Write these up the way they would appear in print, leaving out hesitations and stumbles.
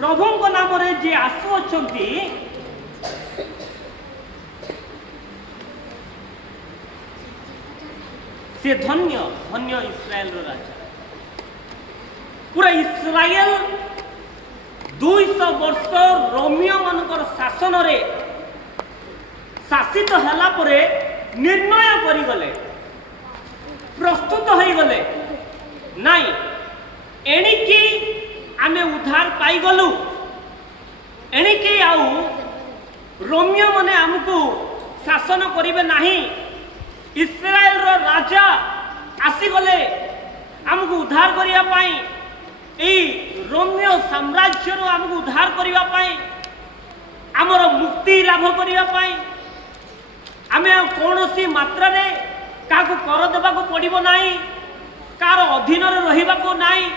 प्रभु नाम जे आसुअछंती से धन्य धन्य इस्राएल राजा। पूरा इस्राएल 200 वर्ष रोमियो मानकर शासन रे शासित होला परे निर्णय करिगले, प्रस्तुत हो गले नाई एणिकी आमे उद्धार पाई गलु, एणिकी आउ रोमियो माने हमकु शासन करिवे नाही। इस्राएल रो राजा आसी गले हमकु उद्धार करिया पाई, ए रोमियो साम्राज्य रो हमकु उद्धार करिया पाई, हमर मुक्ति लाभ करिया पाई। आमे कोनोसी मात्रा रे काको कर देबा को पड़िबो नाही, कार अधीन रे रहिबा को नाही।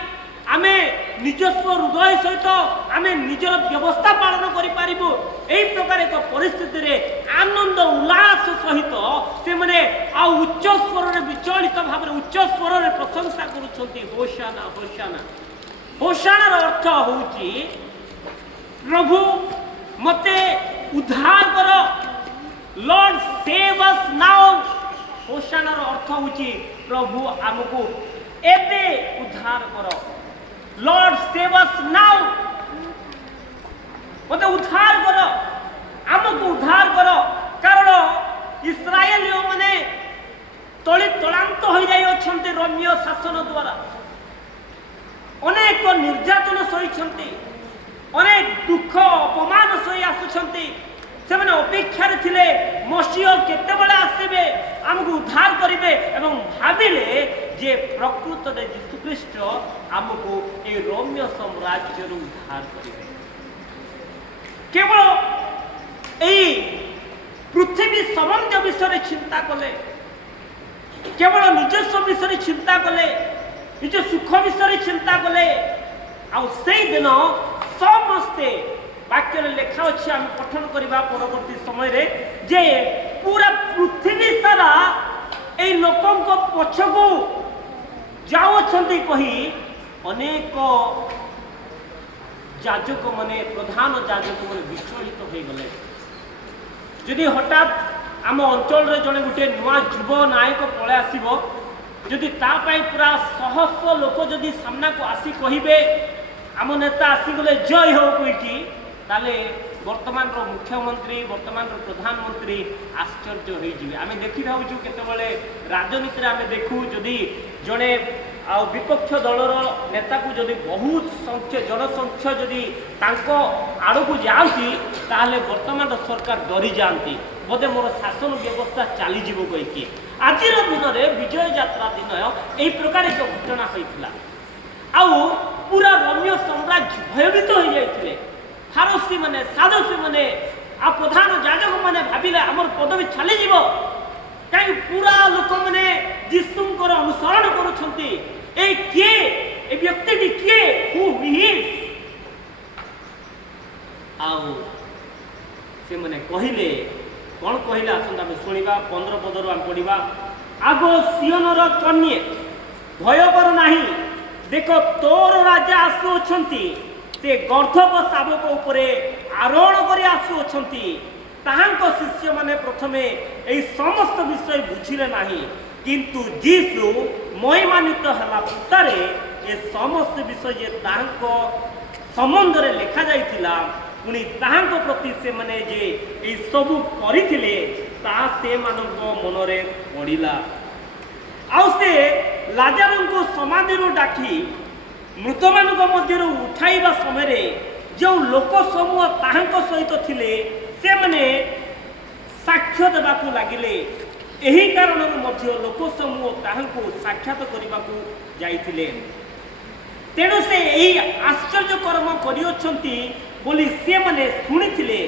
आमे निजस्व हृदय सहित आमे निजर व्यवस्था पालन करि पारिबो। एई प्रकार एक परिस्थिति रे आनंद उल्लास सहित से माने आ उच्च स्वर रे विचलित भाव रे उच्च स्वर रे प्रशंसा करूछंती होशाना होशाना। होशाना रो अर्थ होउची प्रभु मते उद्धार करो, लॉर्ड सेव अस नाउ। होशाना रो अर्थ होउची प्रभु हमकु एबे उद्धार करो, लॉर्ड सेव अस नाउ। मते उद्धार करो, हमकु उद्धार करो। कारण इस्राएल माने तळी तळांत हो जाई अछंती रोमियो शासन द्वारा। अनेक निर्यातन सहिछंती, अनेक दुख अपमान सही आसुछंती। से माने अपेक्षा रे थिले मसीह केते बेले आसीबे, हमकु उद्धार करिवे एवं भाबिले जे प्रकृत रे यीशु ख्रीष्ट हमकु ए रोमियो साम्राज्य रो उद्धार करिवे। केवल ए पृथ्वी संबंध विषय चिंता कले, केवल निजस्व विषय चिंता कले, निज सुख विषय चिंता कले। आ से दिन समस्ते वाक्य लेखा अच्छे आम पठन करवा परवर्ती समय रे जे पूरा पृथ्वी सारा ए लोकों को पछकू जाउछंती कही अनेक जाजक माने प्रधान जाजक माने विचलित हो गले। जदि हठात आम अंचल रे जने गुटे नुआ युव नायक पळे आसीबो, जदि ता पई पूरा सहस्र लोक जदि सामना को आसी कहिबे आम नेता आसी गले जय हो कहिकी, ताले वर्तमान रो मुख्यमंत्री वर्तमान रो प्रधानमंत्री आश्चर्य हो जिवे। आमे देखि थाउछु केतेबेले राजनीति रे आमे देखु जदि जने आ विपक्ष दलर नेता को जदि बहुत संख्या जनसंख्या जदि तांको आड़ को जाउची ताले वर्तमान रो सरकार डरी जानती, बोधे मोर शासन व्यवस्था चली जीवो कहिकी। आजिर दिन रे विजय यात्रा दिन एई प्रकार एक घटना होइतिला। आउ पूरा रोमियो साम्राज्य भयभीत हो जाइतिले। फारसी माने सादसी माने आ प्रधान जाजक माने भाबिले हमर पदवी चली जीवो, कहीं पूरा लोक माने यीशुंकर अनुसरण करूछंती। ए के ए व्यक्ति टी के हु ही इज। आउ से माने कहिले कोन कहिले आसंता हम सुनिबा 15 पदरु हम पढिबा। आगो सियोनर कन्ये भय कर नाही, देखो तोर राजा आसुछंती, से गर्धप शावक उपरे आरोहण करी आसुछंती। ताहांको शिष्य माने प्रथमे एई समस्त विषय बुझिले नाही, किंतु यीशु महिमान्वित हला पुतारे ए समस्त विषय जे ताहांको संबंध रे लेखा जाइथिला, पुनी ताहांको प्रति से माने जे एई सबु करिथिले ता से मानको मनरे पड़िला। आउ से लाजारको समाधि रो डाकी मृत मानक मध्य उठाइबा समय रे जो लोक समूह ताहांको सहित थिले से माने साक्ष्य देबाकू लागिले। एही कारण मध्य लोक समूह ताहांको साक्षात करिबाकू जाइथिले। तेणु से एही आश्चर्य कर्म करियोछंती बोली से माने सुनिथिले।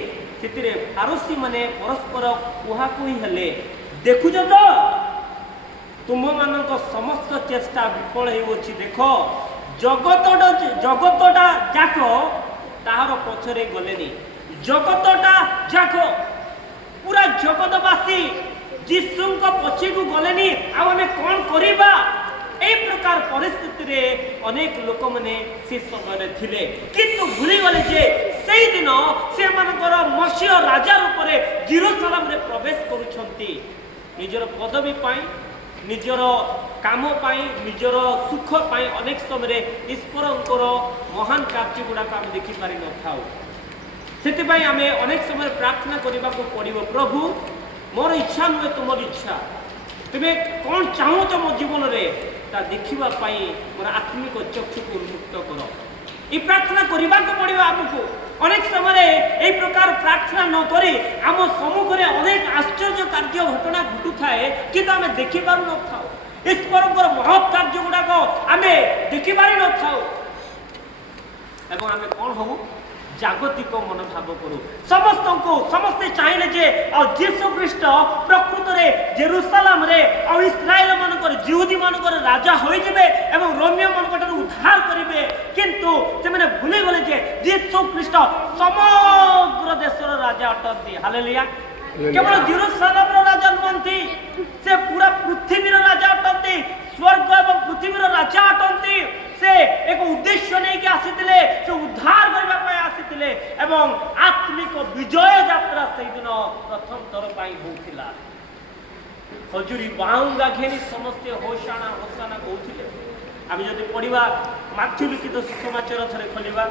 सेतिरे फारसी माने परस्पर कुहाकुही हेले, देखुछ तो तुम मानक समस्त चेष्टा विफल होउछि। देखो जगतटा जाक ताहार पछरे गलेनी, जगतटा जाक पूरा जगतवासी यीशु को पछी को गलेनी। आउ आमे कोन करिबा এই প্রকার পরিস্থিতি অনেক লোক মানে সে সময় লে কিন্তু ভুলি গলে যে সেই দিন সে মসীহ রাজার উপরে জেরুসালেমে প্রবেশ করুছন্তি নিজের পদবী পাই নিজের কাম পাই নিজের সুখ পাই অনেক সময় ঈশ্বরঙ্কর মহান কার্য গুড়াক আমি দেখিপারি নথাও সেপাই আমি অনেক সময় প্রার্থনা করা পড়ব প্রভু মোর ইচ্ছা নুহে তোমার ইচ্ছা তুমি কণ চাহুছ মো জীবনের তা দেখা মোর আত্মিক চক্ষুকে উন্মুক্ত কর এই প্রার্থনা করা পড়ব আমକୁ অনেক সময় এই প্রকার প্রার্থনা নকরি আম সম্মুখে অনেক আশ্চর্য কার্য ঘটনা ঘটুথায় কিন্তু আমি দেখিপার নথাও ঈশ্বরঙ্কর মহৎ কার্য গুড়াক আমি দেখিপারি নথাও এবং আমি কণ হবু জাগতিক মনোভাব করু সমস্তে চাইলে যে যীশু খ্রিস্ট প্রকৃতরে জেরুসালেমে ইস্রায়েল মানকর জিহুদী মানকর রাজা হয়ে যাবে এবং রোমিও মানকঠার উদ্ধার করবে কিন্তু সেমানে ভুলে গলে যে যীশু খ্রিস্ট সমগ্র দেশের রাজা অটন্তি হালেলুয়া কেবল জেরুসালেমর রাজা নুহতি সে পুরা পৃথিবীর রাজা অটন্তি স্বর্গ এবং পৃথিবীর রাজা অটন্তি সে এক উদ্দেশ্য নেই আসিলে সে উদ্ধার করা আসিলে এবং আত্মিক বিজয় যাত্রা সেই দিন প্রথম থর পাই হউছিলা খজুরি বাউঙ্গা ঘেনি সমস্তে হোসানা হোসানা কହୁଥିଲେ আমি যদি পড়িবা মাথ্যু লিখিত সুসমাচার থরে খোলিবা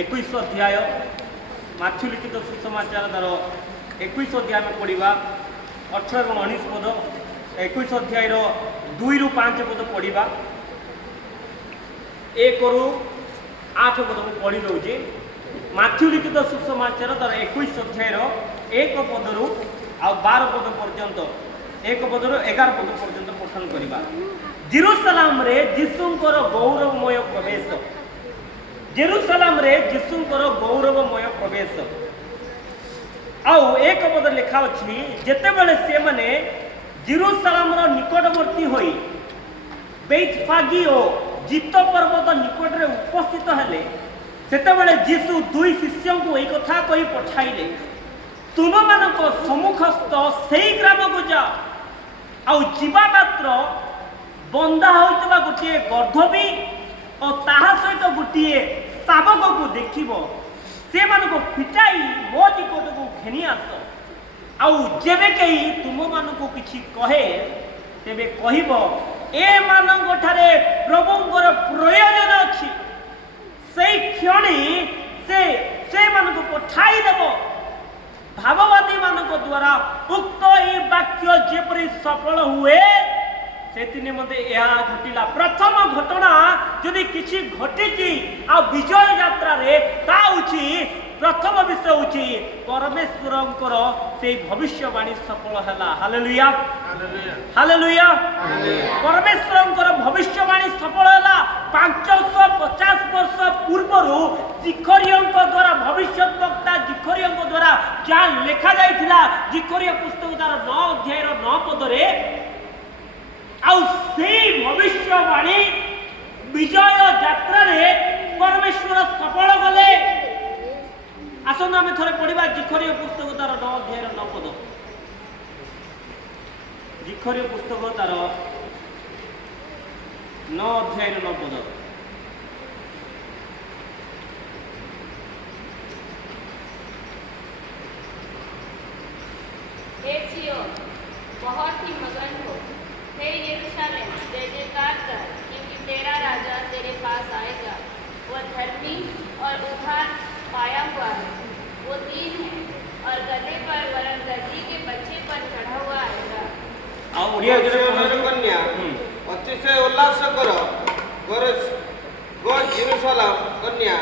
21 অধ্যায় মাথ্যু লিখিত সুসমাচার তার 21 অধ্যায় আমি পড়িবা 18 এবং 19 পদ 21 অধ্যায়র 2 ରୁ 5 পদ পড়িবা 1 ରୁ 8 পদ পড়ি দଉଛି ମାଥ୍ୟୁ ଲିଖିତ ସୁସମାଚାର ତାର 21 ଅଧ୍ୟାୟର 1 ପଦରୁ ଆଉ 12 ପଦ ପର୍ଯ୍ୟନ୍ତ 1 ପଦରୁ 11 ପଦ ପର୍ଯ୍ୟନ୍ତ ପଠନ କରିବା ଜେରୁସାଲେମରେ ଯୀଶୁଙ୍କର ଗୌରବମୟ ପ୍ରବେଶ ଜେରୁସାଲେମରେ ଯୀଶୁଙ୍କର ଗୌରବମୟ ପ୍ରବେଶ ଆଉ 1 ପଦ ଲେଖା ଅଛି ଯେତେବେଳେ ସେମାନେ ଜେରୁସାଲେମର ନିକଟବର୍ତ୍ତୀ ହୋଇ ବେଥଫାଗି ଓ ଜିତ ପର୍ବତ ନିକଟରେ ଉପସ୍ଥିତ ହେଲେ ସେତେବେଳେ ଯୀଶୁ ଦୁଇ ଶିଷ୍ୟଙ୍କୁ ଏହି କଥା କହି ପଠାଇଲେ ତୁମମାନଙ୍କ ସମ୍ମୁଖସ୍ଥ ସେହି ଗ୍ରାମକୁ ଯାଅ ଆଉ ଯିବା ମାତ୍ର ବନ୍ଧା ହୋଇଥିବା ଗୋଟିଏ ଗର୍ଦ୍ଧବୀ ଓ ତାହା ସହିତ ଗୋଟିଏ ଶାବକକୁ ଦେଖିବ ସେମାନଙ୍କୁ ଫିଟାଇ ମୋ ନିକଟକୁ ଘେନି ଆସ ଆଉ ଯେବେ କେହି ତୁମମାନଙ୍କୁ କିଛି କହେ ତେବେ କହିବ ଏମାନଙ୍କଠାରେ ପ୍ରଭୁଙ୍କର ପ୍ରୟୋଜନ ଅଛି সেই ক্ষণে সেମାନଙ୍କୁ পঠাই দেব ভাববাদী ମାନଙ୍କ দ্বারা উক্ত এই বাক্য যেপরি সফল হুয়ে সেতি নিমন্তে ଏହା ঘটিলা প্রথম ঘটনা যদি কিছু ঘটিছি আর বিজয় যাত্রারে তা হচ্ছে প্রথম বিষয় হচ্ছে পরমেশ্বরঙ্কর সেই ভবিষ্যবাণী সফল হেলা হালেলুয়া হালেলুয়া পরমেশ্বরঙ্কর ভবিষ্যবাণী সফল হেলা 550 বর্ষ পূর্বরু জিখরিয়ଙ୍କ দ্বারা ভবিষ্যৎ বক্তা জিখরিয়ଙ୍କ দ্বারা যা লেখা যাইছিলা জিখরিয় পুস্তক তার 9 অধ্যায়ের 9 পদরে ଆଉ সেই ভবিষ্যবাণী বিজয় যাত্রারে পরমেশ্বর সফল গলে আসুন আমি থরে পড়িবা জিখরিয় পুস্তক তার 9 অধ্যায়ের 9 পদ জিখরিয় পুস্তক তার 9 অধ্যায়ের 9 পদ बहुत ही मगन हो हे यरूशलेम जय जयकार कर क्योंकि तेरा राजा तेरे पास आएगा वह धर्मी और उद्धार पाया हुआ है वो दीन है और गधे पर वरन गधी के बच्चे पर चढ़ा हुआ आएगा कन्या अतिशय उल्लास करो गो जेरुसलेम कन्या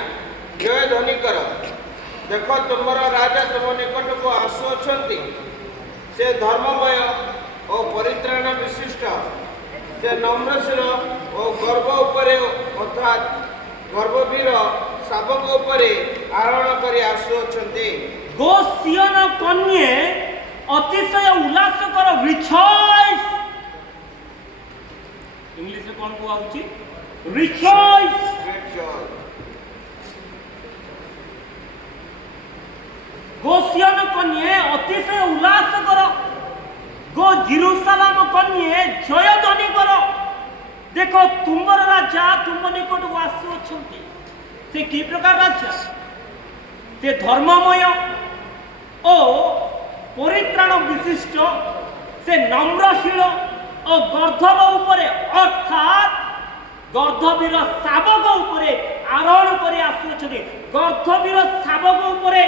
जय ध्वनि कर देखो तुमर राजा तुम निकट को आसुअछंती से धर्ममय और परित्राण विशिष्ट से नम्रशील और गर्व उपरे अर्थात गर्भवीर शाबक उपरे आरोहण करी आसुअछंती गो सियन कन्ये अतिशय उल्लास कर रिजॉइस इंग्लिश में कौन को आउची रिजॉइस गो सियन कन्ये अतिशय उल्लास कर गो जेरुसालेम कन्ये जय ध्वनि करो देख तुमर राजा तुम निकट को आसुअछंती से कि प्रकार राजा से धर्ममय ओ परित्राण विशिष्ट से नम्रशील और गर्धव उपरे अर्थात गर्धवीर शावक उपरे आरोहण करे आसुछथि गर्धवीर शावक उपरे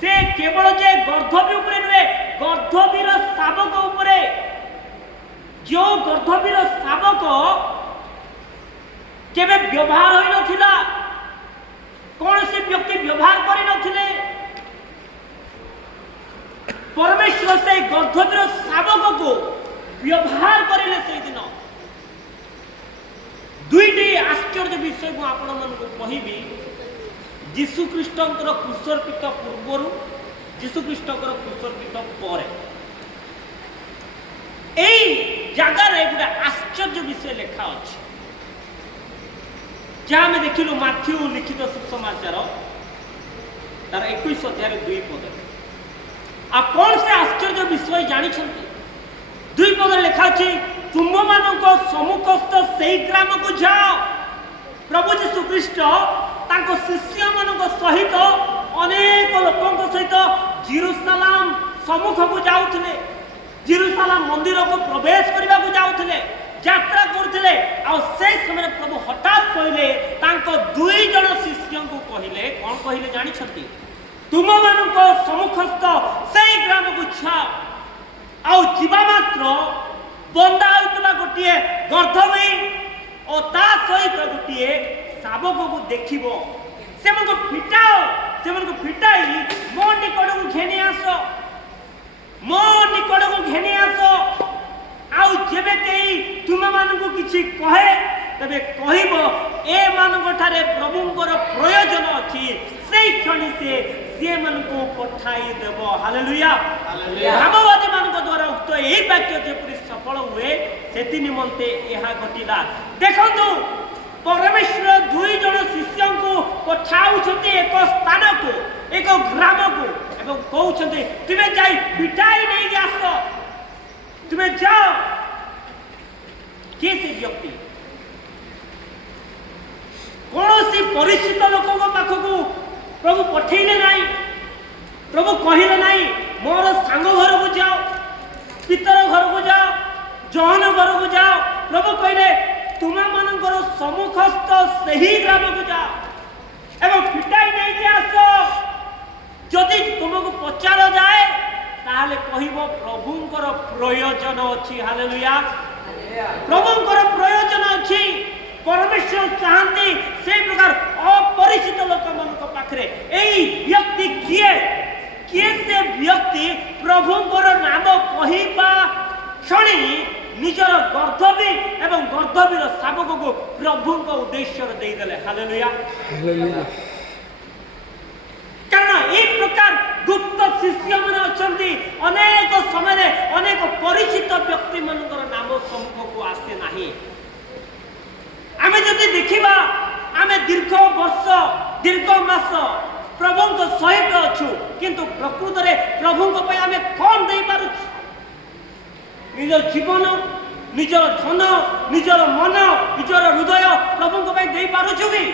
से केवल जे गर्धवी उपरे नुहे गर्धवीर शावक उपरे जो गर्धवीर शावक केबे व्यवहार होई नथिला कौन से व्यक्ति व्यवहार करि नथिले परमेश्वर से गर्धवीर शावक को व्यवहार करिले से दिन दुईटी आश्चर्य विषय को आपण मन को कहिबी यीशु ख्रीष्टंकर क्रूसर्पित पूर्वरु यीशु ख्रीष्टंकर क्रूसर्पित परे एई जगह रे गुडा आश्चर्य विषय लिखा अछि जहाँ में देखिलु माथ्यू लिखित सुसमाचार तार 21 अध्याय 2 पद आ कौन से आश्चर्य विषय जानी छंती 2 पद लिखा अछि तुम मानक सम्मुखस्थ सेई ग्राम को जाओ प्रभु यीशु ख्रीष्ट तांको शिष्य मानक सहित अनेक लोकंक सहित जेरूसलाम सम्मुख को जाउथले जेरूसलाम मंदिर को प्रवेश करबा को जाउथले यात्रा करथिले आ से समय प्रभु हठात कहले तांको 2 जण शिष्य को कहले कोन कहले जानि छथि तुम मानक सम्मुखस्थ सेई ग्राम को जाओ आ जीवा मात्र बंदा होइतबा गोटिए गर्धवी और ता सहित गोटिए शावक को देखिबो से मन को फिटाओ से मन को फिटाई मो निकट को घेनी आसो मो निकट को घेनी आसो आउ जेबे केई तुम मान को किछि कहे तबे कहिबो ए मानक ठारे प्रभुंकर प्रयोजन अछि सेई क्षणी से मन को पठाई देबो हालेलुया भाववादी मान को द्वारा उक्त एई वाक्य जेपरि सफल हुए सेति निमंते एहा घटिला देखंतु परमेश्वर 2 जण शिष्य को पठाउछते एक स्थान को एक ग्राम को एवं कहउछते तुमे जाई पिटाई नहीं आसो तुमे जाओ के से व्यक्ति कौन परिचित लोक पाख को प्रभु पठेले नहीं प्रभु कहले नहीं मोर सांग घर को जाओ पितर घर को जाओ जहन घर को जाओ प्रभु कहले तुम मानकर सम्मुखस्थ सही ग्राम को जाओ एवं पिटाई नहीं के आसो जदि तुमको पचार जाए ताहले कहिबो प्रभुंकर प्रयोजन अछि हालेलुया प्रभुंकर प्रयोजन अछि परमेश्वर चाहती से प्रकार अपरिचित लोक मान पाखरे एई व्यक्ति किए किए से व्यक्ति प्रभुंकर नाम कहिबा क्षणी निजर गर्धवी एवं गर्धवीर शावक को प्रभुंक उद्देश्य दे देले हालेलुया कारण एक प्रकार गुप्त शिष्य मन अछंती अनेक समय अनेक परिचित व्यक्ति मानकर नाम सम्मुख को आसे नाही आमे जदि देखिबा आमे दीर्घ वर्ष दीर्घ मास प्रभुंक सहित अछु किंतु प्रकृत रे प्रभुंक पय आमे कोन देई पारु निजर जीवन निजर धन निजर मन निजर हृदय प्रभुंक पय देई पारु छु कि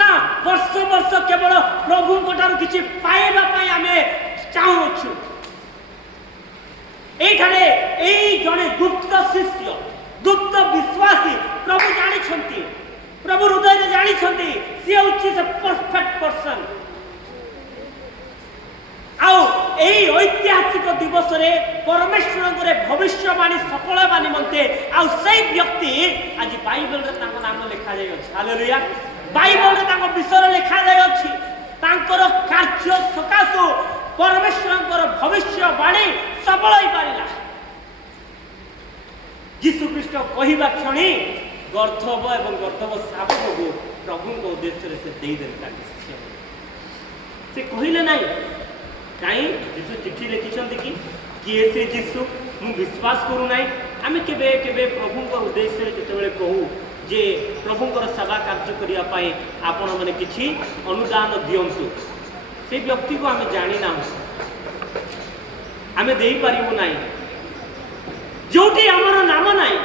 ना वर्ष वर्ष केवल प्रभुंक ठार किछि पाइबा पय आमे चाहू छु एठारे एई जने गुप्त शिष्य गुप्त विश्वासी प्रभु जानी छंती प्रभु हृदय जानी छंती सी होछि से परफेक्ट पर्सन आउ एई ऐतिहासिक दिवस रे परमेश्वर करे भविष्यवाणी सफल हेबा निमंते आउ सेई व्यक्ति आज बाइबल रे तांको नाम लिखा जाय अछि हालेलुया बाइबल रे तांको विषय लिखा जाय अछि तांकर कार्य सकासो परमेश्वरंकर भविष्यवाणी सफल होई पारिला यीशु ख्रीष्ट कहवा क्षणी गर्धव एवं गर्धव शावक को प्रभु को उद्देश्य से दे देले से कहले नहीं कहीं यीशु चिट्ठी लिखिछंती कि किए से यीशु मु विश्वास करू नहीं आमे केबे केबे प्रभु को उद्देश्य जेतेबेले कहू जे प्रभु को सेवा कार्य करिया पाए आपण माने किछि अनुदान दियंतु से व्यक्ति को आमे जानि ना आमे देई परिबु नहीं जोटी आमर नाम नाई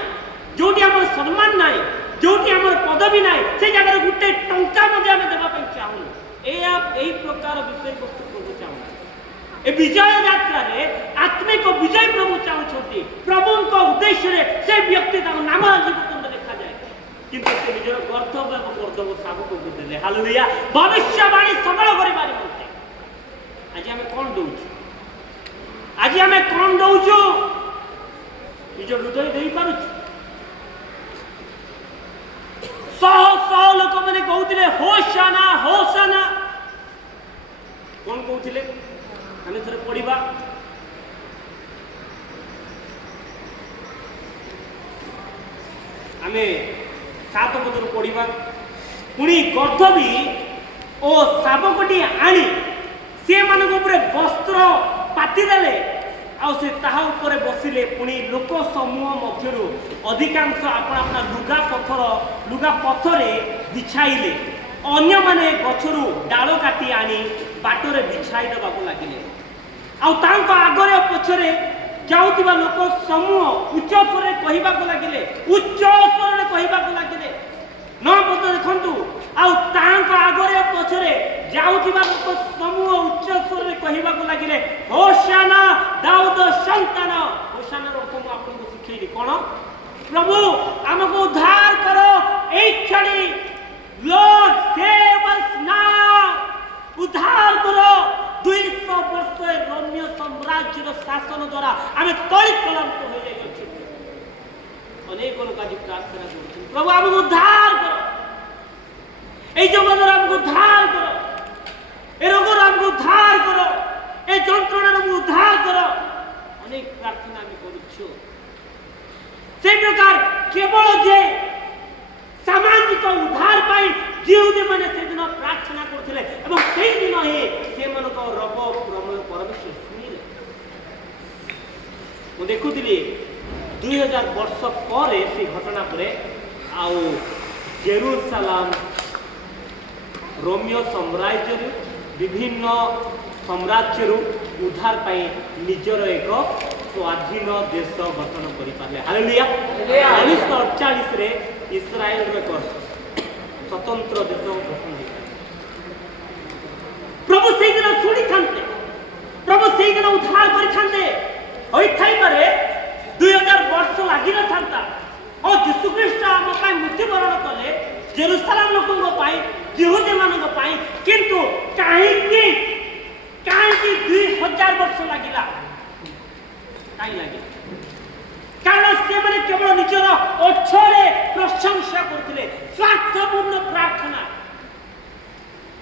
जोटी आमर सम्मान नाई जोटी आमर पदवी नाई से जगह गोटे टंका मध्य आम देवाई चाहूँ यही प्रकार विषय वस्तु प्रभु चाहूँ ए विजय यात्रा रे आत्मिक विजय प्रभु चाहते प्रभु उद्देश्य से व्यक्ति नाम आज पर्यटन देखा जाए किंतु से निजर कर्तव्य कर्तव्य साबुक देले हालेलुया भविष्यवाणी सबल करिबार मते आज आम कौन दउछु आज आम कौन दउछु निज हृदय दे पारुछु सौ सौ लोक मैंने कहते होशाना होशाना कौन कहते आम थे पढ़ा आम 7 पदर पढ़ा पुणी गर्धवी और शावकटी आनी से मान वस्त्र पातिदेले से बसिले पुणी लोक समूह मध्य अधिकांश अपना अपना लुगा पथरे बिछाइले अन्य माने गछरु डाल काटी आनी बाटरे बिछाई देवाक लगिले आगरे पछरे जाउतिबा लोक समूह उच्च स्वर कहबाक लगिले उच्च स्वर कहबाक लगिले 9 पद देखंतु आगरे पछरे जाउतिबा लोक समूह उच्च स्वर कहबाक लगिले होशाना दाऊद संतान होशाना अर्थ मु आपको सिखैली कोन प्रभु हमको उद्धार करो एई क्षणी लॉर्ड सेव अस नाउ उद्धार करो 200 वर्ष रोमियो साम्राज्य शासन द्वारा आम तलित कलंक हो जाई अनेक लोग आज प्रार्थना करछन प्रभु हमको उद्धार करो এই জগতের আমাকে উদ্ধার করো এই রোগের আমাকে উদ্ধার করো এই যন্ত্রণার আমাকে উদ্ধার করো অনেক প্রার্থনা আমি করছি সেই প্রকার কেবল যে সামাজিক উদ্ধার পাই জিহুদী মানে সেদিন প্রার্থনা করছিলে এবং সেই দিন হি সেମାନଙ୍କ রব প্রময় পরমেশ্বর শুনিলে ମୁଁ ଦେଖୁଥିଲି 2000 ବର୍ଷ ପରେ ସେ ଘଟଣା ପରେ ଆଉ ଜେରୁସାଲାମ रोमियो साम्राज्य विभिन्न साम्राज्य उद्धार पाई निजर एक स्वाधीन देश गठन कर पारे हालेलुया 1948 रे इस्राएल एक स्वतंत्र देश गठन प्रभु से दिन शुणी थांते प्रभु से दिन उद्धार कर थांते होई थाई पारे 2000 वर्ष लागि न थांता और यीशु ख्रीष्ट हम पाई मृत्युवरण कले जेरूशलेम लोकन पाई यहूदी मानक पाई किंतु काहे 2000 वर्ष लागिला काहे लागिला कारण से माने केवल निजर ओछरे प्रशंसा करथिले स्वार्थपूर्ण प्रार्थना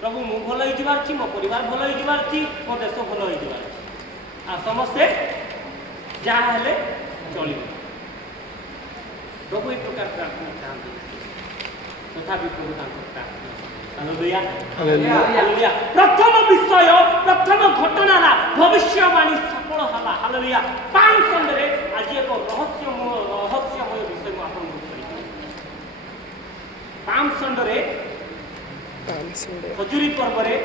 प्रभु मु भलो होई जिबार छी मो परिवार भलो होई जिबार छी मो देश भलो होई जिबार आ समस्त जा हेले चली प्रभु ई प्रकार प्रार्थना चाहते तथापि प्रभु तांको प्रार्थना हालेलुया हालेलुया प्रथम विषय प्रथम घटना भविष्यवाणी सफल हला हालेलुया 5 खंडरे आज एक रहस्यमय विषय को आपन करिबे 5 खंडरे खजुरी पर्व रे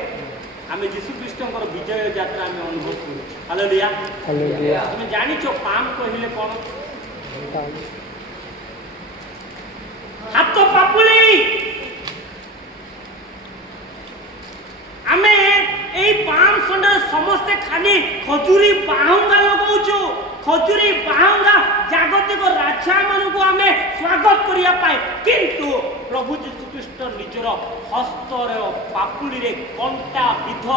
आमे यीशु ख्रीष्टଙ୍କର विजय यात्रा आमे अनुभव करू हालेलुया हालेलुया तुम जानि छो पाम कहिले कोन हाथ पापुली आमे एई पाम खंडरे समस्त खाली खजुरी बाहुंगा लगाउछु खजुरी बाहुंगा जागतिक राजा मानकु आमे स्वागत करिया पाए किंतु प्रभु यीशु ख्रीष्ट निजर हस्तर पापुली रे कंटा विध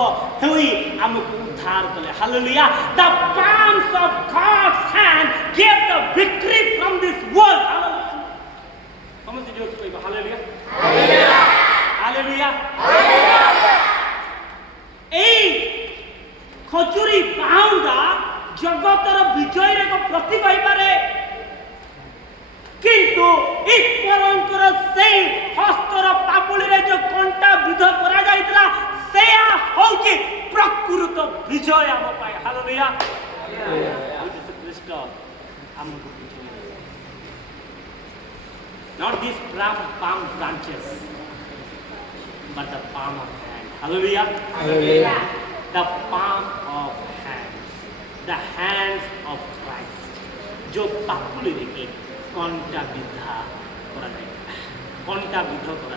होई हमकु उद्धार कले hallelujah the palms of God's hand gave the victory from this world hallelujah समझ जो कहबो हालेलुया हालेलुया हालेलुया हालेलुया এই खजुरी बाहुंगा जगतर विजय रे को प्रतीक होई पारे किंतु ईश्वरंकर से हस्तर पापुली रे जो कंटा विध करा जाइतला सेया होची प्रकृत विजय हम पाए हालेलुया यीशु ख्रीष्ट हमको not these palm branches but the palm of hand hallelujah hallelujah the palm of hands the hands of Christ जो पापुली की कंटा विधा कंटा विध कर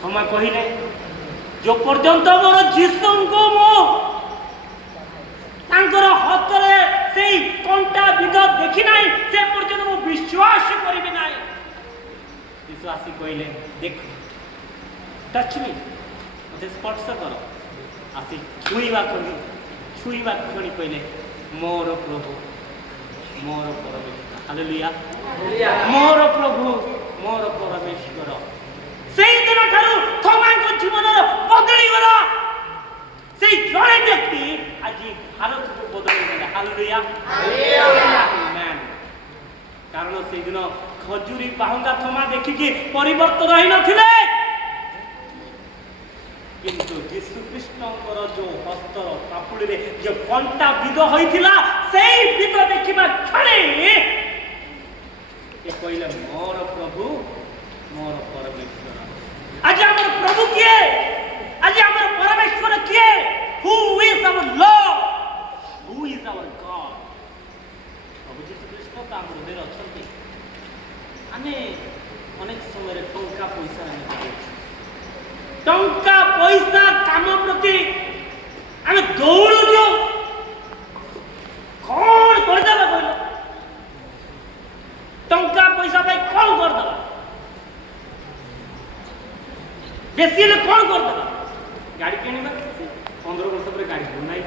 थमा कहले जो पर्यंत मोर जीशु को मो हतरे से कंटा विध देखी ना से पर्यंत मो विश्वास करी ना। विश्वासी कहले देख टच मी मत स्पर्श कर आसी छुईवा क्षणी कहले मोर प्रभु मोर परमेश्वर हालेलुया मोर प्रभु मोर परमेश्वर से दिन ठारू थमा जीवन बदली गला से जड़े व्यक्ति आज भारत को बदली गला हालेलुया आमेन। कारण से दिन खजुरी बाहुंगा थमा देखिकी परिवर्तन रही नथिले किंतु यीशु कृष्णकर जो हस्तर पापुड़ी रे जो कंटा विध होइथिला सेई विध देखिबा क्षणे ए कहले मोर प्रभु मोर परमेश्वर। आज हमर प्रभु किए आज हमर परमेश्वर किए who is our lord who is our god. प्रभु यीशु कृष्ण तो हमर हृदय अछंती आमे अनेक समय टंका पैसा टंका पैसा काम प्रति आम दौड़ू कौन करदे कहल टंका पैसा पाई कौन करदे बेसी ले कौन करदे गाड़ी किणवा 15 वर्ष पर गाड़ी बनाई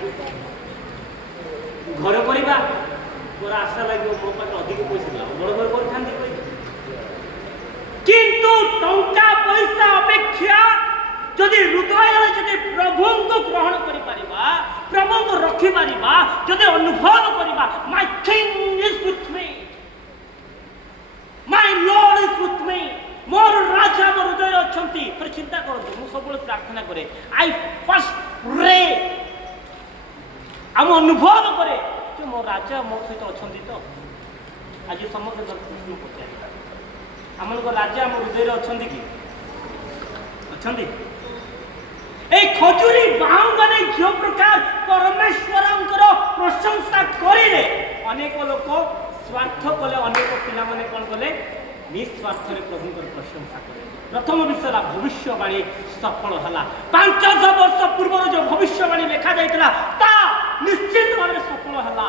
घर करवा मोर आशा लगे मो पाखे अधिक पैसा बड़ घर कर किंतु टंका पैसा अपेक्षा जदि हृदय जदि प्रभु को ग्रहण करि परिबा प्रभु को रखि परिबा जदि अनुभव परिबा my king is with me my lord is with me मोर राजा मोर हृदय अछंती पर चिंता करतो मु सब प्रार्थना करे आई फर्स्ट प्रे हम अनुभव करे कि मोर राजा मोर सहित अछंती तो आज समस्त प्रश्न पचारे हमन को राजा मोर हृदय अछंती कि अछंती ए खजुरी बाहुंगाने जो प्रकार परमेश्वरंकर प्रशंसा करिले अनेक लोक स्वार्थ कले अनेक पिला माने कोन कले निस्वार्थ रे प्रभु कर प्रशंसा करे। प्रथम विषय भविष्यवाणी सफल हला 500 वर्ष पूर्व जो भविष्यवाणी लिखा जाइतला ता निश्चित भाबे सफल हला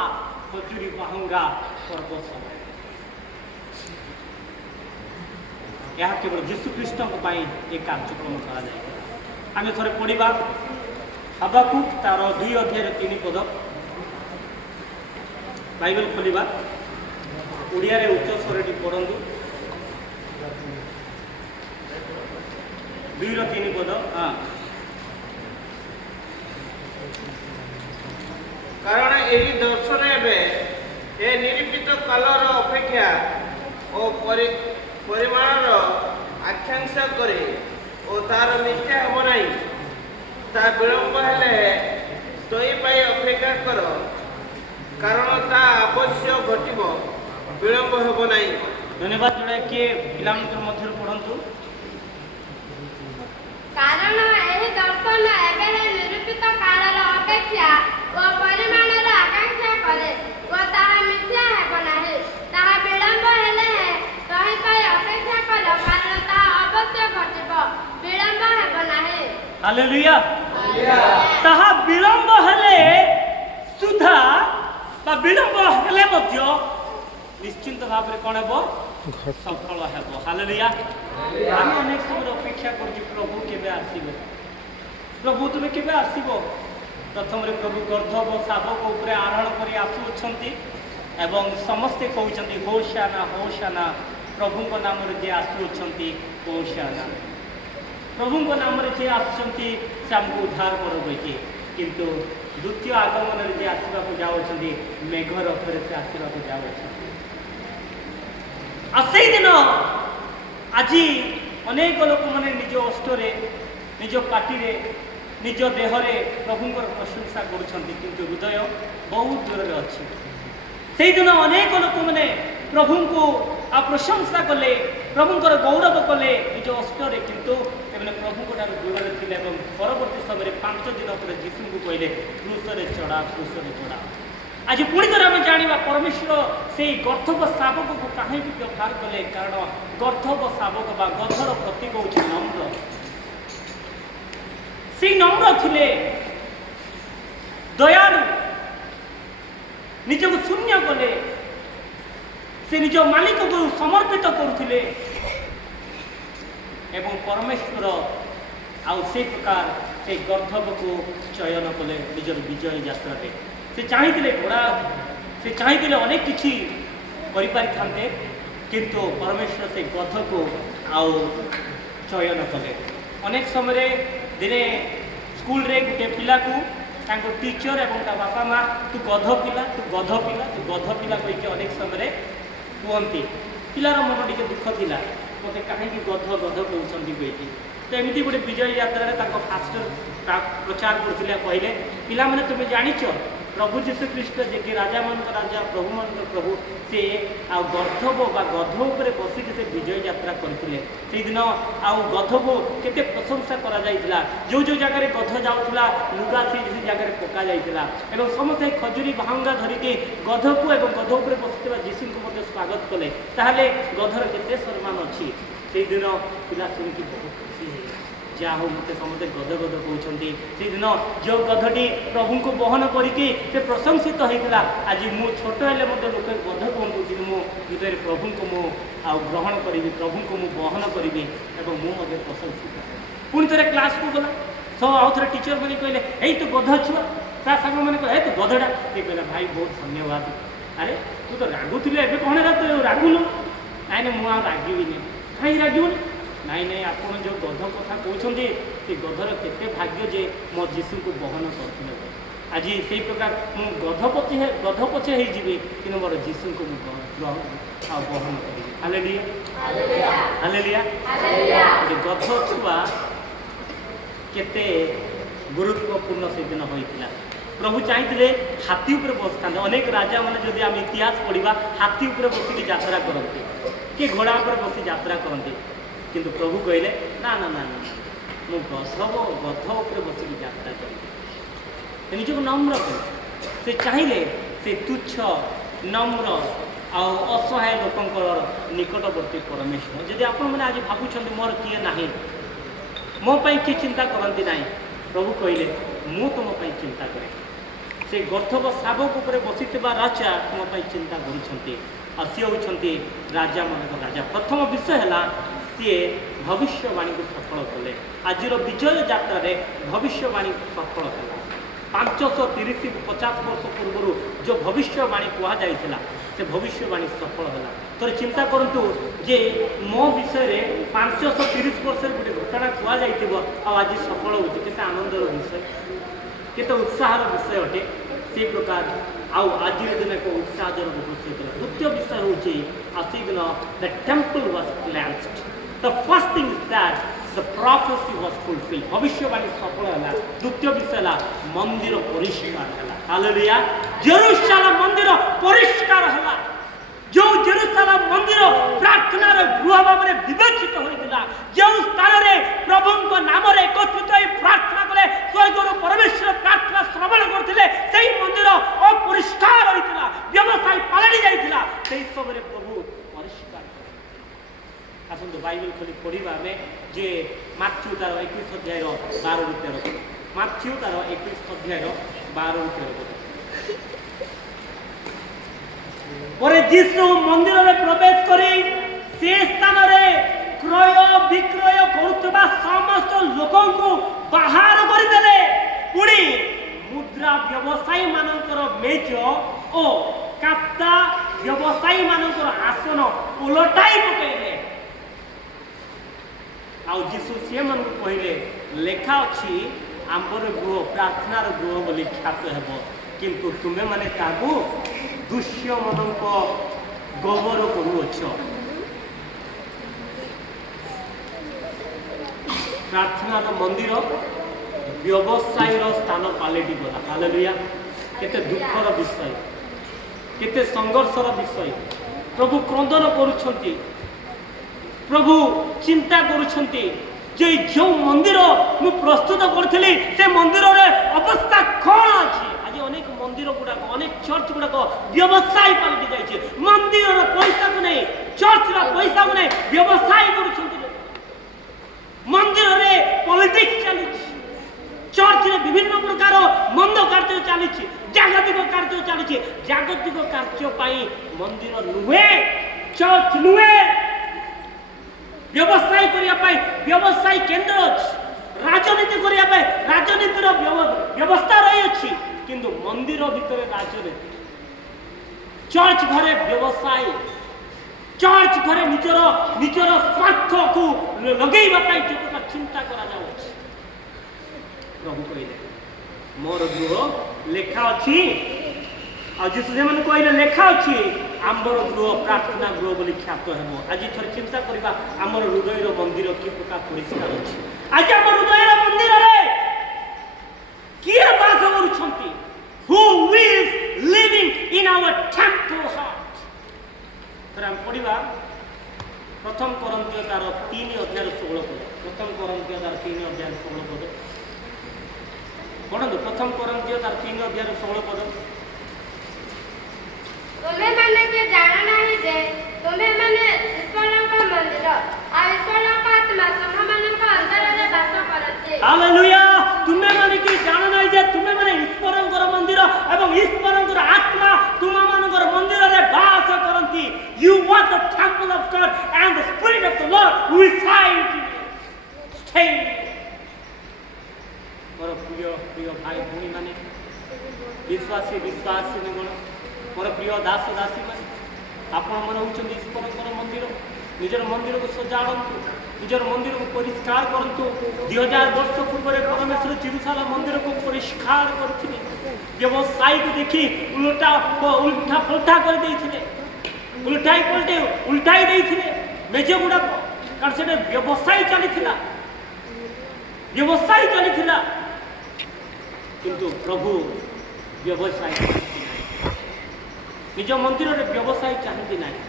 खजुरी बाहुंगा पर्व समय यह केवल यीशु कृष्ण को पाई एक कार्यक्रम करा जाए। आम थे पढ़ा हबाकुक तार 2 अध्याय 3 पद बाइबल खोलिबा ओडिया रे उच्च स्वरटी पढ़ंतु 2-3 पद हाँ कारण यही दर्शन ए निरूपित कालर अपेक्षा और परिमाणर आकांक्षा करे और तार मिथ्या हम नहीं ता विलंब हेले तई पाई अपेक्षा कर कारण ता अवश्य घटिब विलंब हेब नहीं। धन्यवाद जोड़ा किए पिलामंत्र मध्य पढ़ंतु कारण एही दर्शन एबे निरूपित कालर अपेक्षा ओ परिमाणर आकांक्षा करे ओ ताहा मिथ्या हेब नाही ताहा विलंब हेले तई पाई अपेक्षा कर कारण ताहा अवश्य घटिब विलंब हेब नाही। हालेलुया ताहा विलंब हेले सुधा बा विलंब हेले मध्य निश्चिंत भाव में कौन हेबो सफल हेबो। हालेलुया हम अनेक समय अपेक्षा करछि प्रभु केबे आसीबो प्रभु तुमे केबे आसीबो। प्रथम रे प्रभु गर्धव शाबक ऊपर आरोहण करी आसुछंती एवं समस्ते कहउछंती होशाना होशाना प्रभु को नाम रे जे आसुछंती होशाना प्रभु को नाम रे जे आसुछंती से हमको उद्धार करबे कि किंतु द्वितीय आगमन रे जे आसीबा को जाउछंती मेघ रथरे से आसीबा को जाउछंती आ सेई दिन आज अनेक लोक माने निज अष्टरे निज पार्टी निज देहरे प्रभु प्रशंसा करुछंती किंतु हृदय बहुत दूर रे अछि। सेई दिन अनेक लोक माने प्रभु को प्रशंसा कले प्रभु गौरव कले निज अष्टरे किंतु से प्रभु को दूर थे परवर्ती समय 5 दिन पर जीशु को कहले क्रूस रे चढ़ा आज पुणी थोड़े आम जाना परमेश्वर से गर्थब शावक को कहीं व्यवहार कले कारण गर्थब शावक बा गधर प्रतीक हूँ नम्र से नम्र थिले दयालु निज को शून्य कले से निज मालिक को समर्पित करुले एवं परमेश्वर आउ से प्रकार से गर्थब को चयन कले निजर विजय यात्रा से चाहिए घोड़ा से चाहिए अनेक किसी करे किंतु परमेश्वर से गध को आउ चयन कले अनेक समय दिने स्कूल रे गोटे पिला को टीचर एवं बापा माँ तू गध पिला तू गध पिला तू गध पिला कहीकि अनेक समय कहती पिलार मन टे दुख थिला मत कहीं गध गध कहते कहीकि तो एमती गोटे विजय यात्रा फास्टर प्रचार करते कहले पिला माने तुम्हें जानिच प्रभु जीशु ख्रीष्ट जे कि राजा मान राजा प्रभु मान प्रभु से आउ गधब बा गध उपर बसिक से विजय यात्रा करते से दिन आउ गध को केते प्रशंसा करा जाइतिला जो जो जगह गध जाउथला लुगा से जगह पका जाइतिला एवं समस्त खजुरी भांगा धरिके गध को एवं गध उपर बसिथिबा जीशु को मते स्वागत कले ताहले गधर केते सम्मान अछि से दिन पिला सुनिकी बहुत खुशी है जहाँ हो मत समस्त गद गद कहते से दिन जो गधटी प्रभु को बहन करके प्रशंसित होता आज मु छोट हेले लोक गध कहूँ कि मुझे प्रभु को मु आ ग्रहण करी प्रभु को मु बहन करी और मुझे प्रशंसित पुणी थे क्लास को गला सब आउ थे टीचर मैंने कहले यही तो गध छुआ ता सांग मैंने कहले तू गधटा ये कहला भाई बहुत धन्यवाद अरे तू तो रागुले एवं कौन तू रागुन नाई मुझे रागिनी कहीं रागुनि नाई नाई आप जो गध कथा कहते से गधर केते भाग्य जे मो जीशु को बहन करते आज से प्रकार मुझे गध पछे होगी कि मोर जीशु को बहन करी हालेलुया हालेलुया गध छुआ केते गुरुत्वपूर्ण से दिन होता प्रभु चाहिए हाथी उपर बसता अनेक राजा मैंने जब आम इतिहास पढ़ा हाथी उपर बसिक यात्रा करते कि घोड़ा उपर बसी यात्रा करते किंतु प्रभु कहले ना ना ना मु गध उपर बसिक यात्रा करी निजक नम्र कर से चाहिए से तुच्छ नम्र आउ असहाय लोकंकर निकटवर्ती परमेश्वर जदि आपण मैंने आज भावुं मोर किए ना मो किए चिंता करती ना प्रभु कहले मु तुम चिंता करे से गर्थब शावक उपर बसी राजा तुम चिंता कर सी होती राजा मान राजा प्रथम विषय है सी भविष्यवाणी को सफल कले आज विजय यात्रा भविष्यवाणी सफल है 530-50 वर्ष पूर्व जो भविष्यवाणी कहुला से भविष्यवाणी सफल है तो चिंता करूँ जे मो विषय 530 वर्ष गोटे घटना कहुई आज सफल होते आनंदर विषय केते उत्साहर विषय अटे से प्रकार आउ आज दिन एक उत्साहजनक विषय द्वितीय विषय हूँ आज दिन the temple was cleansed the first thing is that the prophecy was fulfilled भविष्यवाणी सफल है द्वितीय विषय है मंदिर परिष्कार है हालेलुया जेरूशलेम मंदिर परिष्कार है जो जेरूशलेम मंदिर प्रार्थनार गृह भाव में विवेचित होता जो स्थान में प्रभु नाम एकत्रित हो प्रार्थना कले स्वर्गर परमेश्वर प्रार्थना श्रवण करते से मंदिर अपरिष्कार होता व्यवसाय पलटि जाता समय प्रभु परिष्कार आसतु बाइबल खोली पढ़ा आम जे माथ्यू तार 21 अध्याय 12-13 माथ्यू तार 21 अध्याय 12-13 पर जीशु मंदिर में प्रवेश करी से स्थान में क्रय विक्रय करुवा समस्त लोकों को बाहर करदे पुणी मुद्रा व्यवसायी मानकर मेज और काप्ता व्यवसायी मानकर आसन उलटाई पकड़े आउ जीशु सी मन कहले लेखा अच्छी आंबर गृह प्रार्थनार गृह बोली ख्यात हेब किंतु तुम्हें माने ताकू दुष्य मन गोबर करुअछ प्रार्थनार मंदिर व्यवसाय स्थान पलटि गला हालेलुया केते दुखर विषय केते संघर्षर विषय प्रभु क्रंदन करुछंती प्रभु चिंता करुछंती जे जो मंदिर मु प्रस्तुत करथिली से मंदिर रे अवस्था कौन अछि आज अनेक मंदिर गुडा अनेक चर्च ବ୍ୟବସାୟୀ ପାଲଟି ଯାଇଛି। ମନ୍ଦିରର ପଇସାକୁ ନେଇ, ଚର୍ଚ୍ଚର ପଇସାକୁ ନେଇ ବ୍ୟବସାୟ କରୁଛନ୍ତି। ମନ୍ଦିରରେ ପଲିଟିକ୍ସ ଚାଲିଛି, ଚର୍ଚ୍ଚରେ ବିଭିନ୍ନ ପ୍ରକାର ମନ୍ଦ କାର୍ଯ୍ୟ ଚାଲିଛି, ଜାଗତିକ କାର୍ଯ୍ୟ ଚାଲିଛି। ଜାଗତିକ କାର୍ଯ୍ୟ ପାଇଁ ମନ୍ଦିର ନୁହେଁ, ଚର୍ଚ୍ଚ ନୁହେଁ। ବ୍ୟବସାୟ କରିବା ପାଇଁ ବ୍ୟବସାୟ କେନ୍ଦ୍ର ଅଛି, ରାଜନୀତି କରିବା ପାଇଁ ରାଜନୀତିର ବ୍ୟବସ୍ଥା ରହିଅଛି, କିନ୍ତୁ ମନ୍ଦିର ଭିତରେ ରାଜନୀତି। ଚର୍ଚ୍ଚ ଘରେ ବ୍ୟବସାୟ, ଚର୍ଚ୍ଚ ଘରେ ନିଜର ସ୍ୱାର୍ଥକୁ ଲଗେଇବା ପାଇଁ ଯେତେଟା ଚିନ୍ତା କରାଯାଉଛି। ପ୍ରଭୁ କହିଲେ ମୋର ଗୃହ ଲେଖା ଅଛି, ଆଉ ଯୀଶୁ ସେମାନେ କହିଲେ ଲେଖା ଅଛି ଆମର ଗୃହ ପ୍ରାର୍ଥନା ଗୃହ ବୋଲି ଖ୍ୟାତ ହେବ। ଆଜି ଥରେ ଚିନ୍ତା କରିବା ଆମର ହୃଦୟର ମନ୍ଦିର କି ପ୍ରକାର ପରିଷ୍କାର ଅଛି। ଆଜି ଆମ ହୃଦୟର ମନ୍ଦିରରେ କିଏ ବାସ କରୁଛନ୍ତି? Who is living in our temple heart? ଥରେ ଆମେ ପଢିବା ପ୍ରଥମ କରନ୍ଥୀୟ ତାର 3 ଅଧ୍ୟାୟ 16 ପଦ। ପ୍ରଥମ କରନ୍ଥୀୟ ତାର 3 ଅଧ୍ୟାୟ 16 ପଦ ପଢନ୍ତୁ। ପ୍ରଥମ କରନ୍ଥୀୟ ତାର 3 ଅଧ୍ୟାୟ 16 ପଦ। ତୁମେମାନେ କିଏ ଜାଣ ନାହିଁ ଯେ ତୁମେମାନେ ଈଶ୍ୱରଙ୍କ ମନ୍ଦିର, ଆଉ ଈଶ୍ୱରଙ୍କ ଆତ୍ମା ତୁମମାନଙ୍କ ଅନ୍ତରରେ ବାସ କରନ୍ତି। ହାଲେଲୁୟା। ତୁମେମାନେ କି ଜାଣ ନାହିଁ ଯେ ତୁମେମାନେ ଈଶ୍ୱରଙ୍କର ମନ୍ଦିର ଏବଂ ଈଶ୍ୱରଙ୍କର ଆତ୍ମା ତୁମମାନଙ୍କର ମନ୍ଦିରରେ ବାସ କରନ୍ତି। You are the temple of God and the spirit of the Lord resides in you. Stay. ମୋର ପ୍ରିୟ ଭାଇ ଭଉଣୀ ମାନେ, ବିଶ୍ୱାସୀ ଗଣ, ମୋର ପ୍ରିୟ ଦାସ ଦାସୀ ମାନେ, ଆପଣମାନେ ହେଉଛନ୍ତି ଈଶ୍ୱରଙ୍କର ମନ୍ଦିର। ନିଜର ମନ୍ଦିରକୁ ସଜାଡ଼ନ୍ତୁ, ନିଜର ମନ୍ଦିରକୁ ପରିଷ୍କାର କରନ୍ତୁ। 2000 ବର୍ଷ ପୂର୍ବରେ ପରମେଶ୍ୱର ଜେରୁସାଲେମ ମନ୍ଦିରକୁ ପରିଷ୍କାର କରିଥିଲେ। ବ୍ୟବସାୟୀକୁ ଦେଖି ଉଲ୍ଟା ପଲ୍ଟା କରିଦେଇଥିଲେ, ଉଲ୍ଟାଇ ଦେଇଥିଲେ ମେଜ ଗୁଡ଼ାକ, କାରଣ ସେଟା ବ୍ୟବସାୟ ଚାଲିଥିଲା। କିନ୍ତୁ ପ୍ରଭୁ ବ୍ୟବସାୟ ନିଜ ମନ୍ଦିରରେ ବ୍ୟବସାୟ ଚାହାନ୍ତି ନାହିଁ।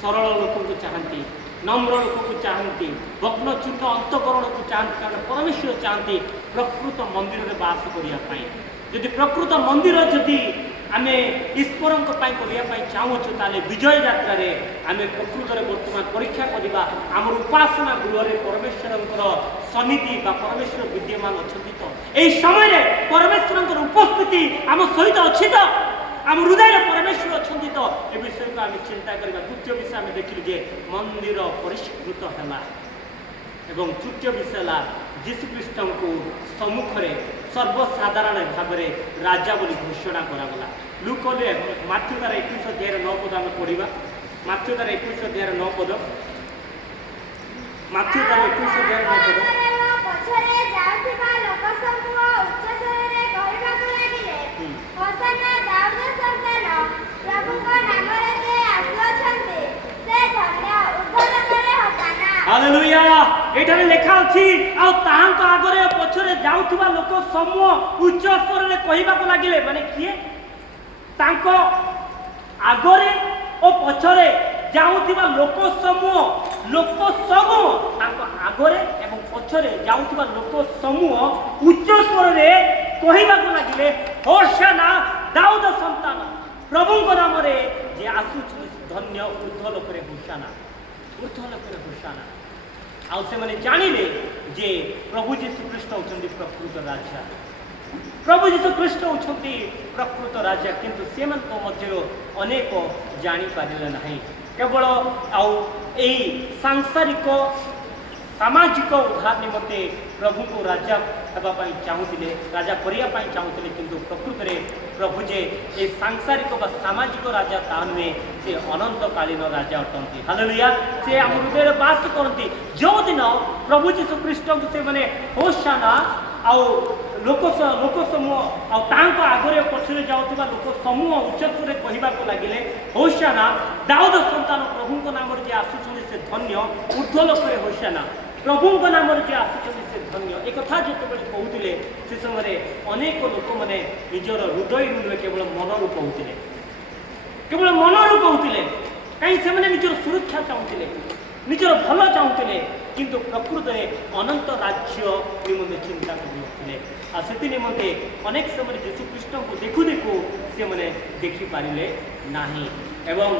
ସରଳ ଲୋକଙ୍କୁ ଚାହାନ୍ତି, ନମ୍ର ଲୋକଙ୍କୁ ଚାହାନ୍ତି, ଭଗ୍ନଚୂର୍ଣ୍ଣ ଅନ୍ତଃକରଣକୁ ଚାହାନ୍ତି। କାରଣ ପରମେଶ୍ୱର ଚାହାନ୍ତି ପ୍ରକୃତ ମନ୍ଦିରରେ ବାସ କରିବା ପାଇଁ। ଯଦି ପ୍ରକୃତ ମନ୍ଦିର ଯଦି ଆମେ ଈଶ୍ୱରଙ୍କ ପାଇଁ କରିବା ପାଇଁ ଚାହୁଁଛୁ, ତାହେଲେ ବିଜୟ ଯାତ୍ରାରେ ଆମେ ପ୍ରକୃତରେ ବର୍ତ୍ତମାନ ପରୀକ୍ଷା କରିବା ଆମର ଉପାସନା ଗୃହରେ ପରମେଶ୍ୱରଙ୍କର ସନ୍ନିଧି ବା ପରମେଶ୍ୱର ବିଦ୍ୟମାନ ଅଛନ୍ତି ତ? ଏହି ସମୟରେ ପରମେଶ୍ୱରଙ୍କର ଉପସ୍ଥିତି ଆମ ସହିତ ଅଛି ତ? ଆମ ହୃଦୟରେ ପରମେଶ୍ୱର ଅଛନ୍ତି ତ? ଏ ବିଷୟକୁ ଆମେ ଚିନ୍ତା କରିବା। ତୃତୀୟ ବିଷୟ ଆମେ ଦେଖିଲୁ ଯେ ମନ୍ଦିର ପରିଷ୍କୃତ ହେଲା, ଏବଂ ତୃତୀୟ ବିଷୟ ହେଲା ଯୀଶୁଖ୍ରୀଷ୍ଟଙ୍କୁ ସମ୍ମୁଖରେ ସର୍ବସାଧାରଣ ଭାବରେ ରାଜା ବୋଲି ଘୋଷଣା କରାଗଲା। ଲୁକରେ ମାଥ୍ୟୁ ତାର 21 ଅଧ୍ୟାୟର 9 ପଦ ଆମେ ପଢ଼ିବା। ମାଥ୍ୟୁ ତାର 21 ଅଧ୍ୟାୟର 9 ପଦ। ମାଥ୍ୟୁ ତାର 21 ଅଧ୍ୟାୟର 9 ପଦ। ପଛରେ ଯାଉଥିବା ଲୋକ ସମୂହ ଉଚ୍ଚ ସ୍ୱରରେ କହିବାକୁ ଲାଗିଲେ, ହୋଶାନା ଦାଉଦ ସନ୍ତାନ, ପ୍ରଭୁଙ୍କ ନାମରେ ଯେ ଆସୁଅଛନ୍ତି ସେ ଧନ୍ୟ, ଉର୍ଦ୍ଧ୍ୱଲୋକରେ ହୋଶାନା। ହାଲେଲୁୟା। ଏଠାରେ ଲେଖା ଅଛି, ଆଉ ତାହାଙ୍କ ଆଗରେ ପଛରେ ଯାଉଥିବା ଲୋକ ସମୂହ ଉଚ୍ଚ ସ୍ୱରରେ କହିବାକୁ ଲାଗିଲେ। ମାନେ କିଏ? ତାଙ୍କ ଆଗରେ ଓ ପଛରେ ଯାଉଥିବା ଲୋକ ସମୂହ ତାଙ୍କ ଆଗରେ ଏବଂ ପଛରେ ଯାଉଥିବା ଲୋକ ସମୂହ ଉଚ୍ଚ ସ୍ୱରରେ କହିବାକୁ ଲାଗିଲେ, ହୋଶାନା ଦାଉଦ ସନ୍ତାନ, ପ୍ରଭୁଙ୍କ ନାମରେ ଯେ ଆସୁଛନ୍ତି ଧନ୍ୟ, ଉର୍ଦ୍ଧ୍ୱଲୋକରେ ହୋଶାନା। ଆଉ ସେମାନେ ଜାଣିଲେ ଯେ ପ୍ରଭୁ ଯୀଶୁଖ୍ରୀଷ୍ଟ ହେଉଛନ୍ତି ପ୍ରକୃତ ରାଜା। ପ୍ରଭୁ ଯୀଶୁଖ୍ରୀଷ୍ଟ ହେଉଛନ୍ତି ପ୍ରକୃତ ରାଜା। କିନ୍ତୁ ସେମାନଙ୍କ ମଧ୍ୟରୁ ଅନେକ ଜାଣିପାରିଲେ ନାହିଁ। କେବଳ ଆଉ ଏହି ସାଂସାରିକ ସାମାଜିକ ଉଦ୍ଧାର ନିମନ୍ତେ ପ୍ରଭୁଙ୍କୁ ରାଜା ହେବା ପାଇଁ ଚାହୁଁଥିଲେ, ରାଜା କରିବା ପାଇଁ ଚାହୁଁଥିଲେ। କିନ୍ତୁ ପ୍ରକୃତରେ ପ୍ରଭୁ ଯେ ଏ ସାଂସାରିକ ବା ସାମାଜିକ ରାଜା ତାହା ନୁହେଁ, ସେ ଅନନ୍ତକାଳୀନ ରାଜା ଅଟନ୍ତି। ହାଲେଲୁୟା। ସେ ଆମ ହୃଦୟରେ ବାସ କରନ୍ତି। ଯେଉଁଦିନ ପ୍ରଭୁ ଯୀଶୁଖ୍ରୀଷ୍ଟଙ୍କୁ ସେମାନେ ହୋଶାନା ଆଉ ଲୋକ ସମୂହ ଆଉ ତାଙ୍କ ଆଗରେ ପଛରେ ଯାଉଥିବା ଲୋକ ସମୂହ ଉଚ୍ଚସ୍ୱରରେ କହିବାକୁ ଲାଗିଲେ, ହୋଶାନା ଦାଉଦ ସନ୍ତାନ, ପ୍ରଭୁଙ୍କ ନାମରେ ଯିଏ ଆସୁଛନ୍ତି ସେ ଧନ୍ୟ, ଉର୍ଦ୍ଧ୍ୱଲୋକରେ ହୋଶାନା, ପ୍ରଭୁଙ୍କ ନାମରେ ଯିଏ ଆସୁଛନ୍ତି ସେ ଧନ୍ୟ। ଏ କଥା ଯେତେବେଳେ କହୁଥିଲେ ସେ ସମୟରେ ଅନେକ ଲୋକମାନେ ନିଜର ହୃଦୟରୁ ନୁହେଁ, କେବଳ ମନରୁ କହୁଥିଲେ। କାହିଁକି ସେମାନେ ନିଜର ସୁରକ୍ଷା ଚାହୁଁଥିଲେ, ନିଜର ଭଲ ଚାହୁଁଥିଲେ। କିନ୍ତୁ ପ୍ରକୃତରେ ଅନନ୍ତ ରାଜ୍ୟ ନିମନ୍ତେ ଚିନ୍ତା କରୁନଥିଲେ। ଆଉ ସେଥି ନିମନ୍ତେ ଅନେକ ସମୟରେ ଯୀଶୁଖ୍ରୀଷ୍ଟଙ୍କୁ ଦେଖୁ ଦେଖୁ ସେମାନେ ଦେଖିପାରିଲେ ନାହିଁ। ଏବଂ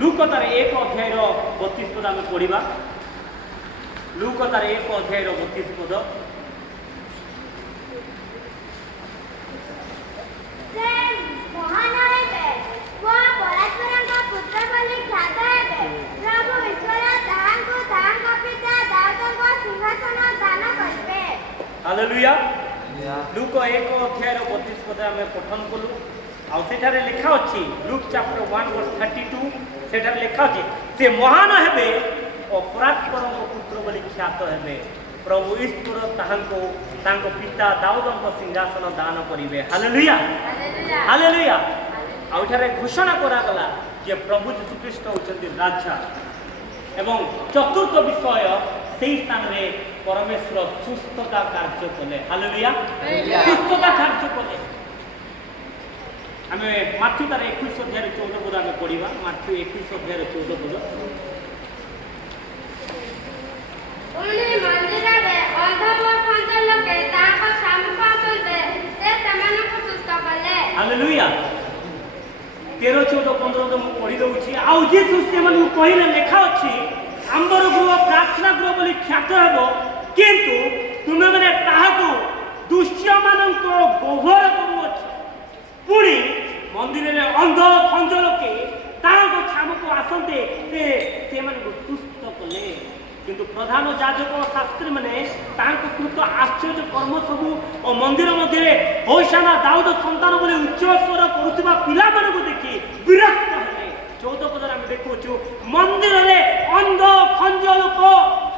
ଲୁକ ତାର 1 ଅଧ୍ୟାୟର 32 ପଦ ଆମେ ପଢ଼ିବା। ଲୁକ ତାର 1 ଅଧ୍ୟାୟର 32 ପଦ। ସେ ମହାନ ହେବେ ଓ ପରସ୍ପରଙ୍କ ପୁତ୍ର ବୋଲି ଖ୍ୟାତ ହେବେ। ପ୍ରଭୁ ଈଶ୍ୱର ତାହାଙ୍କୁ ତାହାଙ୍କ ପିତା ଦାଉଦଙ୍କ ସିଂହାସନ ଦାନ କରିବେ। ହାଲେଲୁୟା। ଲୁକ 1 ଅଧ୍ୟାୟର 32 ପଦ ଆମେ ପଠନ କଲୁ। ଆଉ ସେଠାରେ ଲେଖା ଅଛି ଲୁକ୍ ଚାପ୍ଟର 1 verse 32 ସେଠାରେ ଲେଖା ଅଛି ସେ ମହାନ ହେବେ ଓ ପରାତ୍ପରଙ୍କ ପୁତ୍ର ବୋଲି ଖ୍ୟାତ ହେବେ। ପ୍ରଭୁ ଈଶ୍ୱର ତାହାଙ୍କୁ ତାଙ୍କ ପିତା ଦାଉଦଙ୍କ ସିଂହାସନ ଦାନ କରିବେ। Hallelujah hallelujah. ଆଉ ଏଠାରେ ଘୋଷଣା କରାଗଲା ଯେ ପ୍ରଭୁ ଯୀଶୁଖ୍ରୀଷ୍ଟ ହେଉଛନ୍ତି ରାଜା। ଏବଂ ଚତୁର୍ଥ ବିଷୟ ସେହି ସ୍ଥାନରେ ପରମେଶ୍ୱର ସୁସ୍ଥତା କାର୍ଯ୍ୟ କଲେ। ହାଲେଲୁୟା ସୁସ୍ଥତା କାର୍ଯ୍ୟ କଲେ। ଆମେ ମାଥ୍ୟୁ ତାର 21 ଅଧ୍ୟାୟରେ 14 ପଦ ଆମେ ପଢ଼ିବା। ମାଥ୍ୟୁ 21 ଅଧ୍ୟାୟରେ 14 ପଦ। ପୁଣି ମନ୍ଦିରରେ ଅନ୍ଧ ଓ ଖଞ୍ଜ ଲୋକେ ତାଙ୍କ ସାମ୍ନାକୁ ଆସନ୍ତେ ସେ ସେମାନଙ୍କୁ ସୁସ୍ଥ କଲେ। ହାଲେଲୁୟା। 13, 14, 15 ମୁଁ ପଢ଼ି ଦେଉଛି। ଆଉ ଯୀଶୁ ସେମାନଙ୍କୁ କହିଲେ ଲେଖା ଅଛି ଆମ୍ବର ଗୃହ ପ୍ରାର୍ଥନା ଗୃହ ବୋଲି ଖ୍ୟାତ ହେବ, କିନ୍ତୁ ତୁମେମାନେ ତାହାକୁ ଦୁଷ୍ୟମାନଙ୍କ ଗୋବର କରୁଅଛ। ପୁଣି ମନ୍ଦିରରେ ଅନ୍ଧ ଖଞ୍ଜ ଲୋକେ ତାଙ୍କ ଛାମକୁ ଆସନ୍ତେ ସେମାନଙ୍କୁ ସୁସ୍ଥ କଲେ। କିନ୍ତୁ ପ୍ରଧାନ ଯାଜକ ଓ ଶାସ୍ତ୍ରୀମାନେ ତାଙ୍କ କୃତ ଆଶ୍ଚର୍ଯ୍ୟ କର୍ମ ସବୁ ଓ ମନ୍ଦିର ମଧ୍ୟରେ ହୋଶାନା ଦାଉଦ ସନ୍ତାନ ବୋଲି ଉଚ୍ଚ ସ୍ୱର କରୁଥିବା ପିଲାମାନଙ୍କୁ ଦେଖି ବିରକ୍ତ ହେଲେ। 14 ପଦରେ ଆମେ ଦେଖୁଛୁ ମନ୍ଦିରରେ ଅନ୍ଧ ଖଞ୍ଜ ଲୋକ